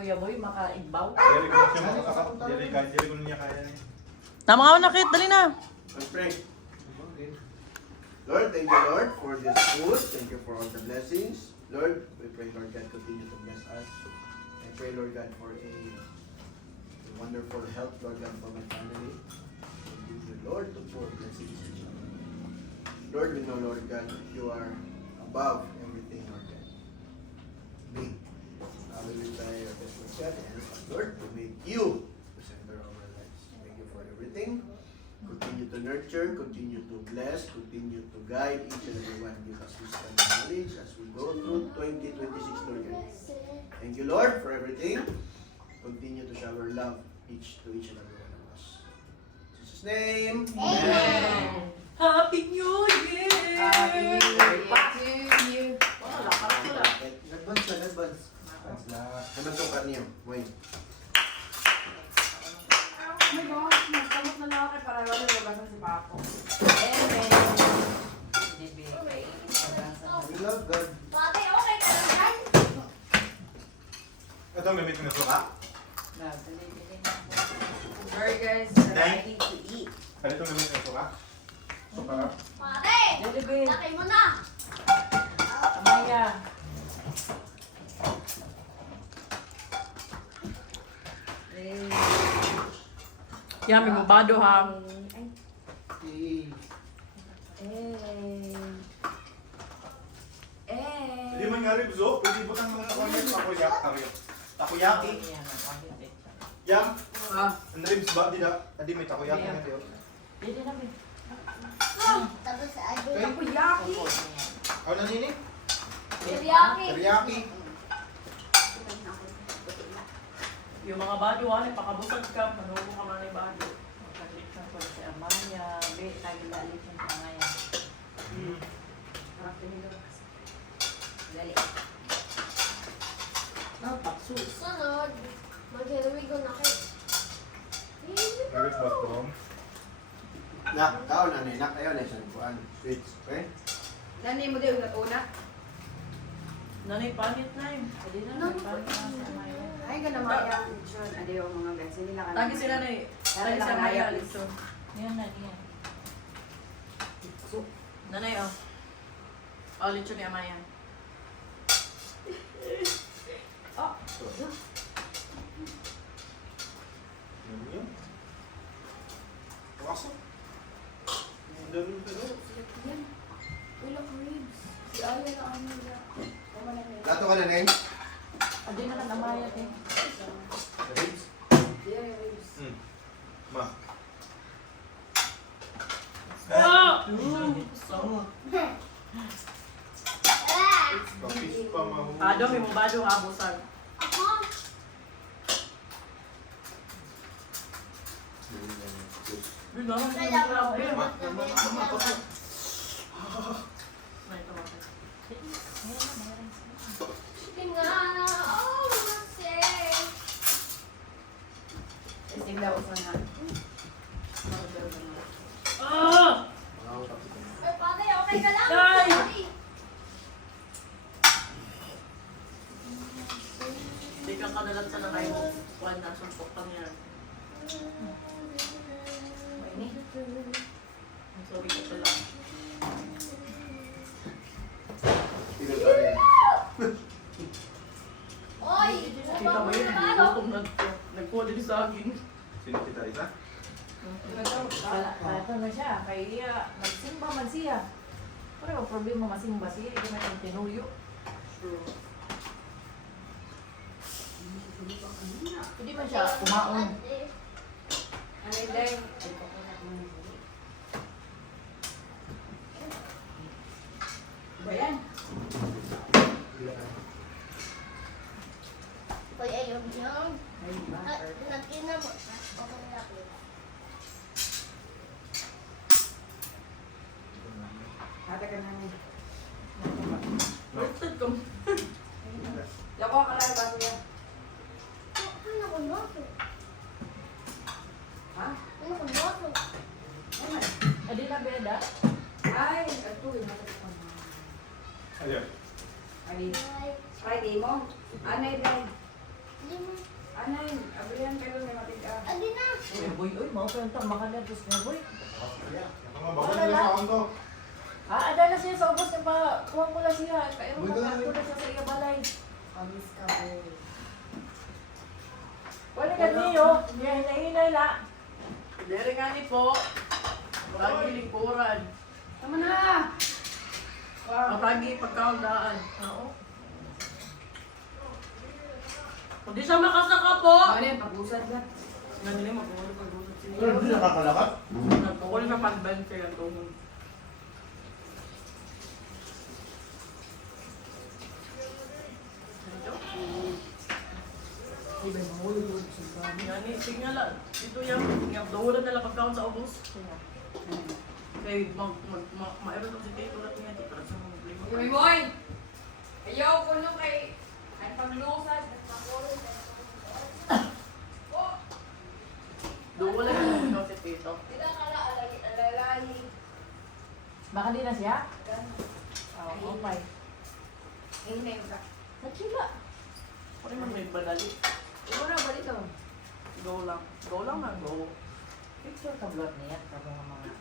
Kuya Boy, makaigbaw. Diri ko niya kaya niya. Tama ka nakit, dali na. Let's pray. Lord, thank you, Lord, for this food. Thank you for all the blessings. Lord, we pray, Lord God, continue to bless us. I pray, Lord God, for a wonderful health, Lord God, for my family. Thank you, Lord, to pour blessings to each other. Lord, we know, Lord God, you are above everything, Lord God. Big. We will try our best, Lord God, and Lord, to make you the center of our lives. Thank you for everything. Continue to nurture, continue to bless, continue to guide each and every one. Give us wisdom and knowledge as we go through 2026, Lord God. Thank you, Lord, for everything. Continue to shower love to each and every one of us. In Jesus' name, Amen. Happy New Year! Happy New Year to you. Wala, parang wala. Advance na, advance. Naman itong karniyo. Wait. Oh my gosh, magkamot na lang ako para wala labasan si Papo. Amen. We love God. Pati, okay ka lang yan? Ito ang gamit ko na suka. Burgers, Nine. ready to eat. Ano itong gamit ko na suka? Suka ka? Pati, Jelly laki mo na. Amaya. Yummy mo bado ha. Hindi man nga ribso, pwede butang mga takoyaki. Yam, ang ribs ba? Di may takoyaki na tayo. Hindi na bin. Tapos sa ado. Takoyaki. Ano na nini? Teriyaki. Teriyaki. Yung mga bado ha, pakabusag ka, manubo ka man ng bado. Magkakliksan ko si Amaya. Be, tagilalit yung Amaya. Dali. Paksus. Sunod, mag-herigo na kayo. Ribs ba ito? Nak, tao na ni nak ayaw na isang kuan. Sweets, okay? Nanay mo din una. Nanay, pangit na yun. Hindi na, may pangit na si Amaya. Ay, ganun mga yung ade yung mga guys. Hindi na Tagi sila na eh. Tagi si Amaya. Lito. Yan na, yan. Nanay, oh. Oh, lito ni Amaya. Oh, Yun. Pasok. Ang dami ko daw. yan. Wala ko ribs. Si Aya na ano na. Tama na yun. Lato ka na, Neng? Adi na lang Amaya eh. Ribs? Yeah, ribs. Ma. Kapis pa mahu. Ado, may mga bado nga abusag. Ako, Yun na, yun kaya na. ko. Ayun, Sige nga. Oh, kasi. Tingnan ko sana. Ay, pati, okay ka lang? Ay! Pati. Hindi ka kadalat sa nanay mo. Kuhan na, sumpok kang yan. Sorry ka pala. Tigil pa rin. Oy, Kita mo yun, gutom na ito. Nagkuha din sa akin. Sino kita isa? Ito na siya, kaya nagsimba man siya. Pero ang problema masimba siya, hindi na yung tinuyo. Hindi man siya kumaon. Ano yun, Day? Ba yan? Hoy, ayun yan. Ay, ba? Nagkina mo. Okay na ako. Hata ka namin. Birthday ko. Lako ka lang ba kuya? Ano ko noto? Ha? Ano ko noto? Ano? Adi na beda? Ay, ito yung matagal ko. Ayun. Ay, Friday mo? Ano yun, Day? Hindi mo. Anay, abrihan kayo na matiga. Adi na. Uy, boy, uy, mau pa yung tang makanapos na, boy. Yung mga bawal nila sa akong to. Ada na siya sa ubos na pa, kuha mo na siya. Kaya mo Uy, pa dali. na siya sa iya balay. Amis ka po. Wala ka niyo, niya hinahinay na. Dere nga ni po. Lagi lingkuran. Tama na! Matagi pagkaundaan. Oo. Kung di siya makasaka po. Ano yan, pag-usad na. Nga nila mag-uuli pag-usap Pero siya. hindi nakakalakat. Nag-uuli na pag-bend siya tuhon. Iba yung mahulog sa bahay. Nga ni, signala. Dito yung dahulan nila pagkaon sa ubos. Kaya ma-ewan ko si Tito natin yan. Para sa mga problema. Uy, boy! Ayaw ko nung kay... Ay paglusad. Oh! Dahulan na lang ikaw si Tito. Sila kala alalali. Baka di na siya? Oo, okay. Hinay ka. Nagkila. Pari man may badali. Ikaw na ba dito? Go lang. Go lang na, go. Picture ka blood niya. Kaya mga mangkong.